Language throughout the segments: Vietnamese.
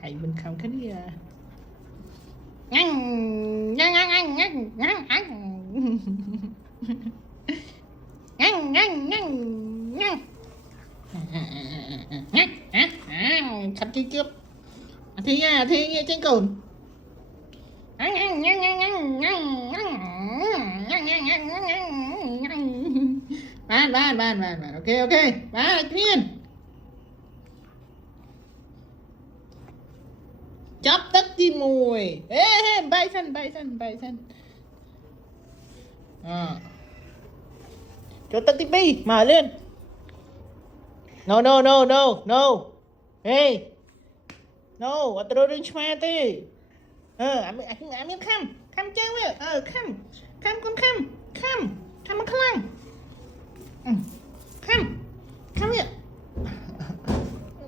Hãy mình không cái đi à. Sắp chi cướp thi nghe trên cồn bạn ok bạn Kiên chóp tất chim mùi ê bay sân cho tất tivi mở lên no hey no atro đừng chma tê anh biết khăm chơi với khăm con khăm nó khăng khăm vậy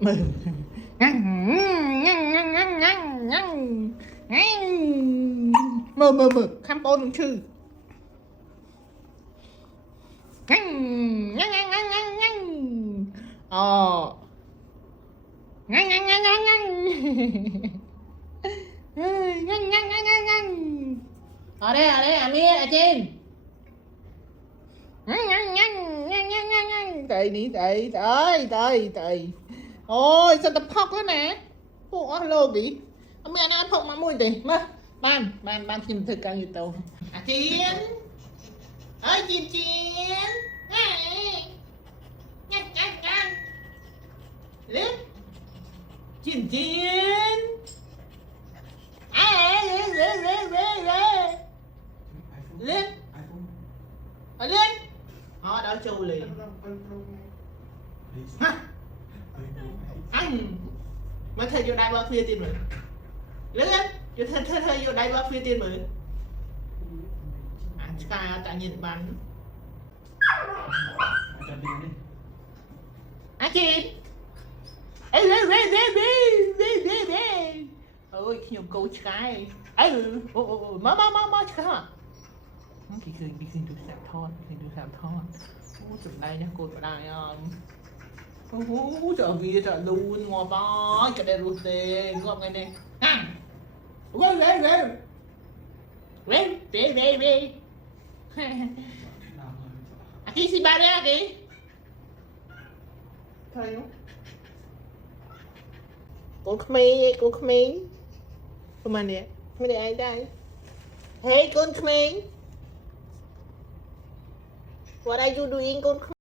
mờ khăm con đừng chư ở đây à mi ở trên tây ôi sao tập học đó nè ủa lô kì ông mẹ ăn phộng mà mùi gì mà ban chim thực càng như tàu à chiến ơi chiến lên chiến lên họ đã trâu liền anh mới thầy vô đây bao phê tiền rồi lên cho thầy vô đây bao phê tiền rồi ta ta nhìn bắn chị ôi nhiều câu trái má cá khiดูแสบทอดจุดnày nha cô ở đây trời vì trời luôn ngò bó cái đây luôn tê ngon ngay này về aquí si ba đấy aquí thôi nhá cô Khmer mà nèไม่ได้ai đây hey con Khmer what are you doing con